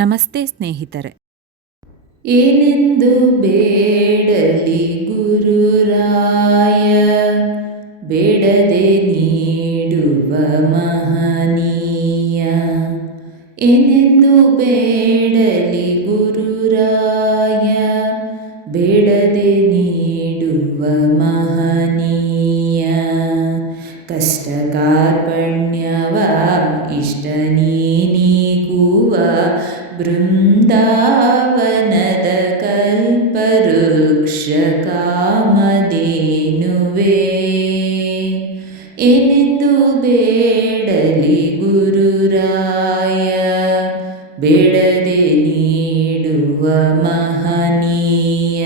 ನಮಸ್ತೆ ಸ್ನೇಹಿತರೆ. ಏನೆಂದು ಬೇಡಲಿ ಗುರುರಾಯ ಬೇಡದೆ ನೀಡುವ ಮಹನೀಯ. ಏನೆಂದು ಬೇಡಲಿ ಗುರುರಾಯ ಬೇಡದೆ ನೀಡುವ ಮಹನೀಯ ಬೃಂದಾವನದ ಕಲ್ಪವೃಕ್ಷ ಕಾಮಧೇನುವೆ ಏನೆಂದು ಬೇಡಲಿ ಗುರುರಾಯ ಬೇಡದೆ ನೀಡುವ ಮಹನೀಯ.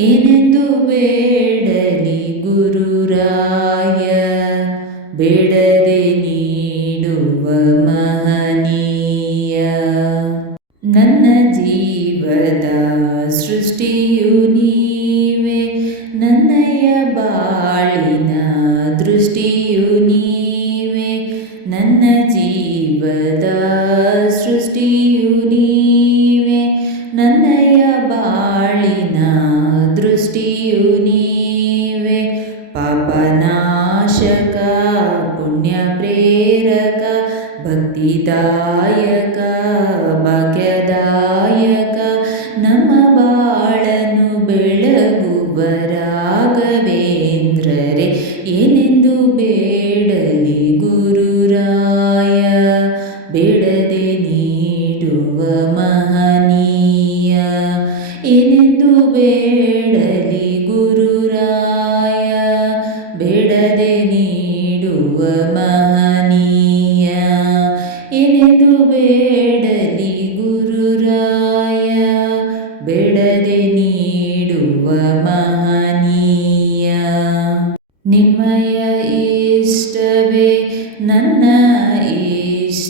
ಏನೆಂದು ಬೇಡಲಿ ಗುರುರಾಯ ಬೇಡದೆ ಬೇಡದೆ ನೀಡುವ ಮಹನೀಯ. ಎಂದು ಬೇಡಲಿ ಗುರುರಾಯ? ಬೇಡದೆ ನೀಡುವ ಮಹನೀಯ. ಎಂದು ಬೇಡಲಿ ಗುರುರಾಯ? ಬೇಡದೆ ನೀಡುವ ಮಹನೀಯ. ನಿಮ್ಮಯ ಇಷ್ಟವೇ ನನ್ನ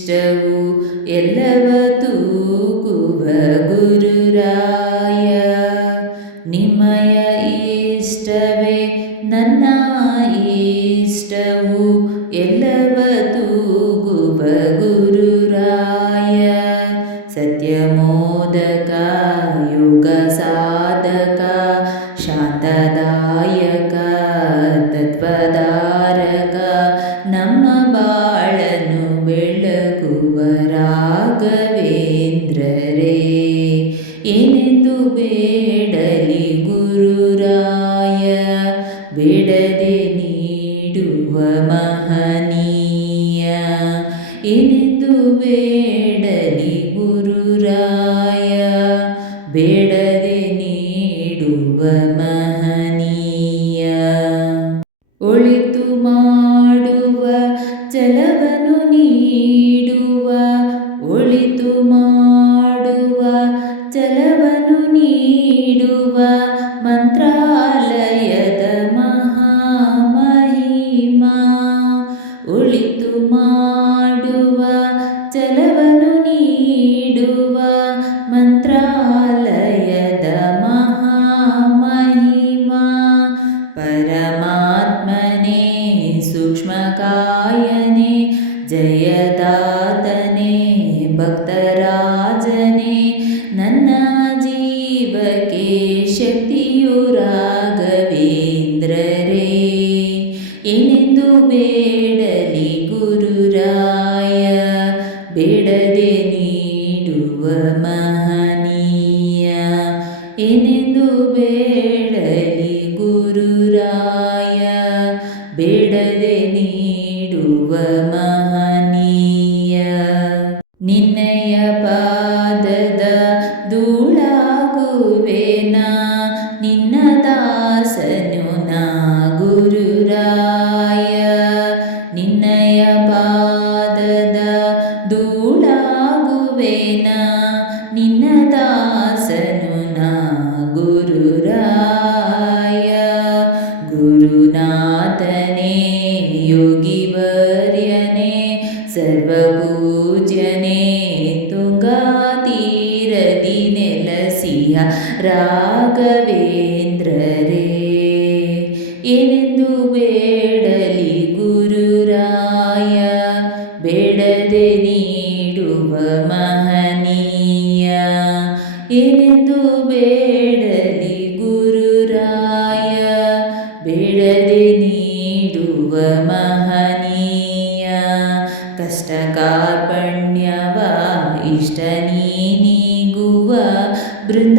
ಇಷ್ಟವು ಎಲ್ಲವ ತೂಗುವ ಗುರುರಾಯ ನಿಮ್ಮಯ ಇಷ್ಟವೇ ನನ್ನ ಇಷ್ಟವು ಎಲ್ಲವ ತೂಗುವ ಗುರುರಾಯ ಸತ್ಯಮೋದಕ ಮಹನೀಯ ಮಂತ್ರಾಲಯದ ಗುರುರಾಯ ಬೇಡದೆ ನೀಡುವ ಮಹನೀಯ ರಾಘವೇಂದ್ರರೇ, ಏನೆಂದು ಬೇಡಲಿ ಗುರುರಾಯ? ಬೇಡದೆ ನೀಡುವ ಮಹನೀಯ. ಏನೆಂದು ಬೇಡಲಿ ಗುರುರಾಯ? ಬೇಡದೆ ನೀಡುವ ಮಹನೀಯ. ಕಷ್ಟ ಕಾರ್ಪಣ್ಯವ, ಇಷ್ಟ ನೀನೀಗುವ ಬೃಂದ